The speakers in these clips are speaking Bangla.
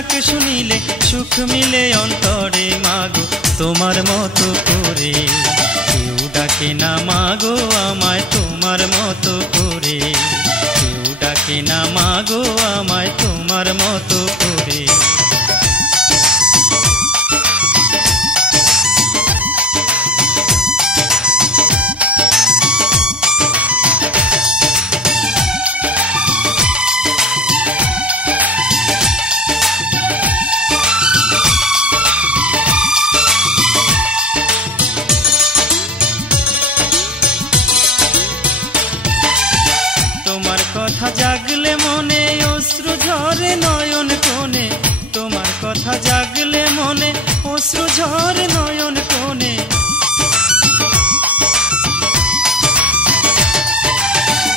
ডাক শুনিলে সুখ মিলে অন্তরে মাগো তোমার মতো করে। কেউ ডাকে না মাগো আমায় তোমার মতো করে, কেউ ডাকে না মাগো আমায় তোমার মতো করে। কথা জাগলে মনে অশ্রু ঝরে নয়ন কোণে, তোমার কথা জাগলে মনে অশ্রু ঝরে নয়ন কোণে।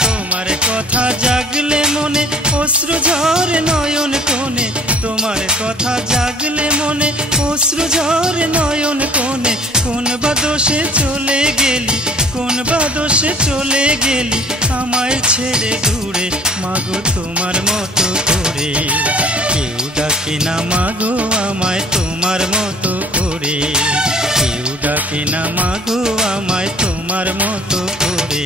তোমার কথা জাগলে মনে অশ্রু ঝরে নয়ন কোণে, তোমার কথা জাগলে মনে অশ্রু ঝরে নয়ন কোণে। কোন বা দোষে চলে গেলি, কোন বা দোষে চলে গেলি আমায় ছেড়ে দূরে মাগো তোমার মতো করে। কেউ ডাকে না মাগো আমায় তোমার মতো করে, কেউ ডাকে না মাগো আমায় তোমার মতো করে।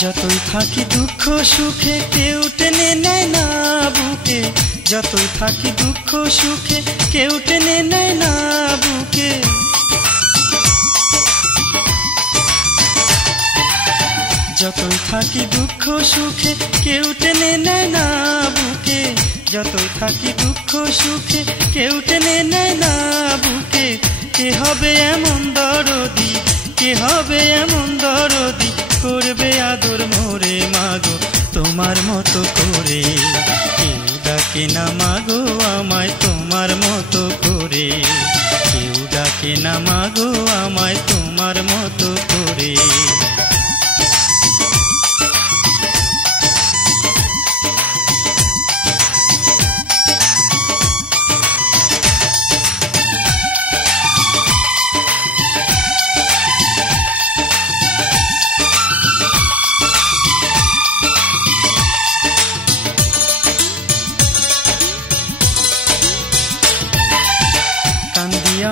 যতই থাকি দুঃখ সুখে কেউ টেনে নেয় না বুকে, যতই থাকি দুঃখ সুখে কেউ টেনে নেয় না বুকে। যতই থাকি দুঃখ সুখে কেউ টেনে নেয় না বুকে, যতই থাকি দুঃখ সুখে কেউ টেনে নেয় না বুকে। কে হবে এমন দরদি, কে হবে এমন দরদি করবে আদর মোরে মাগো তোমার মতো করে। কেউ ডাকে না মাগো আমায় তোমার মতো করে, কেউ ডাকে না মাগো আমায় তোমার মতো করে।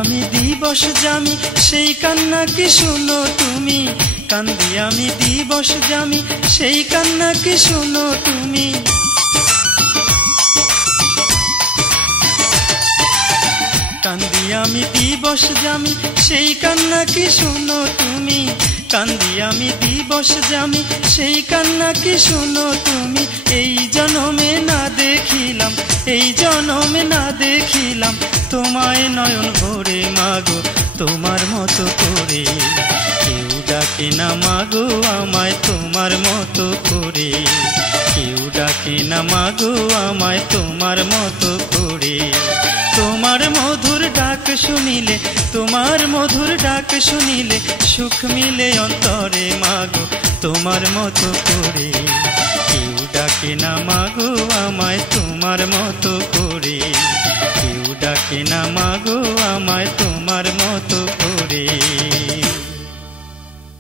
আমি দিবস জামি সেই কান্না কি শুনো তুমি, কান্দি আমি দিবস জামি সেই কান্না কি শুনো তুমি। কান্দি আমি দিবস জামি সেই কান্না কি শুনো তুমি, কান্দি আমি দিবস জামি সেই কান্না কি শুনো তুমি। এই জনমে না দেখিলাম, এই জনমে না দেখিলাম তোমায় নয়ন ভরে মাগো তোমার মতো করে। কেউ ডাকে না মাগো আমায় তোমার মতো করে, কেউ ডাকে না মাগো আমায় তোমার মতো করে। তোমার মধুর ডাক শুনিলে, তোমার মধুর ডাক শুনিলে সুখ মিলে অন্তরে মাগো তোমার মতো করে। কেউ ডাকে না